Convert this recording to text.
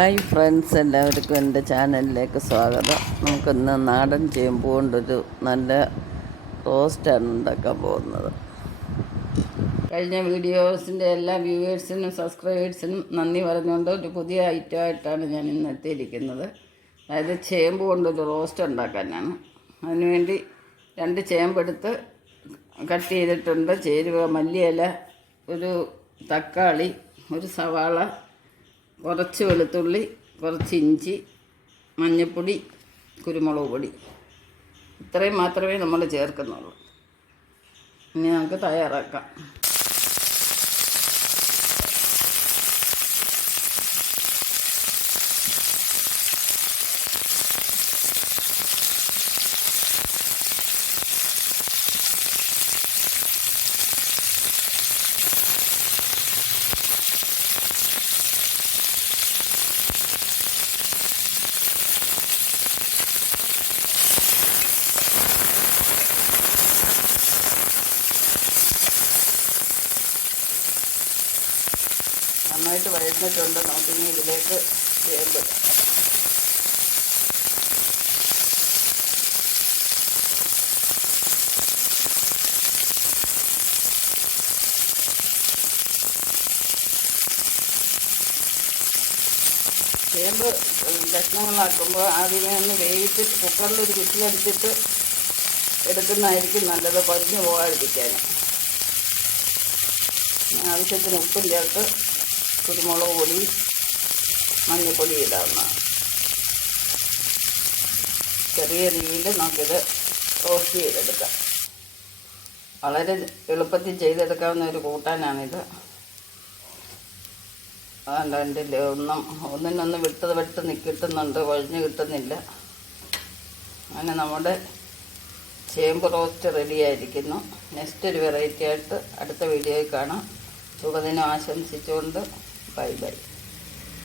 Hi friends എല്ലാവർക്കും എന്റെ ചാനലിലേക്ക് സ്വാഗതം. നമുക്കിന്ന് നാടൻ ചേമ്പ് കൊണ്ടൊരു നല്ല റോസ്റ്റാണ് ഉണ്ടാക്കാൻ പോകുന്നത്. കഴിഞ്ഞ വീഡിയോസിന്റെ എല്ലാ വ്യൂവേഴ്സിനും സബ്സ്ക്രൈബേഴ്സിനും നന്ദി പറഞ്ഞുകൊണ്ട് ഒരു പുതിയ ഐറ്റം ആയിട്ടാണ് ഞാൻ ഇന്ന് എത്തിയിരിക്കുന്നത്. അതായത് ചേമ്പ് കൊണ്ടൊരു റോസ്റ്റ് ഉണ്ടാക്കാനാണ് അതിനുവേണ്ടി രണ്ട് ചേമ്പെടുത്ത് കട്ട് ചെയ്തിട്ടുണ്ട്. ചേരുവ മല്ലിയില ഒരു തക്കാളി ഒരു സവാള കുറച്ച് വെളുത്തുള്ളി കുറച്ച് ഇഞ്ചി മഞ്ഞൾപ്പൊടി കുരുമുളക് പൊടി. ഇത്രയും മാത്രമേ നമ്മൾ ചേർക്കുന്നുള്ളൂ. ഇനി നമുക്ക് തയ്യാറാക്കാം. നന്നായിട്ട് വഴന്നിട്ടുണ്ട് നമുക്കിനി ഇതിലേക്ക് ചേർത്ത് ചേമ്പ് കഷ്ണങ്ങളാക്കുമ്പോൾ ആദ്യമേ ഒന്ന് വേവിച്ചിട്ട് കുക്കറിൽ ഒരു വിസിലടിച്ചിട്ട് എടുക്കുന്നതായിരിക്കും നല്ലത് പതിഞ്ഞ് പോകാതിരിക്കാൻ ആവശ്യത്തിന് ഉപ്പും ചേർത്ത് കുരുമുളക് പൊടി മഞ്ഞൾപ്പൊടി ഇടാവുന്നതാണ്. ചെറിയ രീതിയിൽ നമുക്കിത് റോസ്റ്റ് ചെയ്തെടുക്കാം. വളരെ എളുപ്പത്തിൽ ചെയ്തെടുക്കാവുന്ന ഒരു കൂട്ടാനാണിത്. അതുകൊണ്ട് എന്റെ ഒന്നും ഒന്നിനൊന്ന് വിട്ടത് വെട്ട് കിട്ടുന്നുണ്ട് ഒഴിഞ്ഞ് കിട്ടുന്നില്ല. അങ്ങനെ നമ്മുടെ ചേമ്പ് റോസ്റ്റ് റെഡി ആയിരിക്കുന്നു. നെക്സ്റ്റ് ഒരു വെറൈറ്റി ആയിട്ട് അടുത്ത വീഡിയോയിൽ കാണാം. ശുഭദിനം ആശംസിച്ചുകൊണ്ട് bye bye.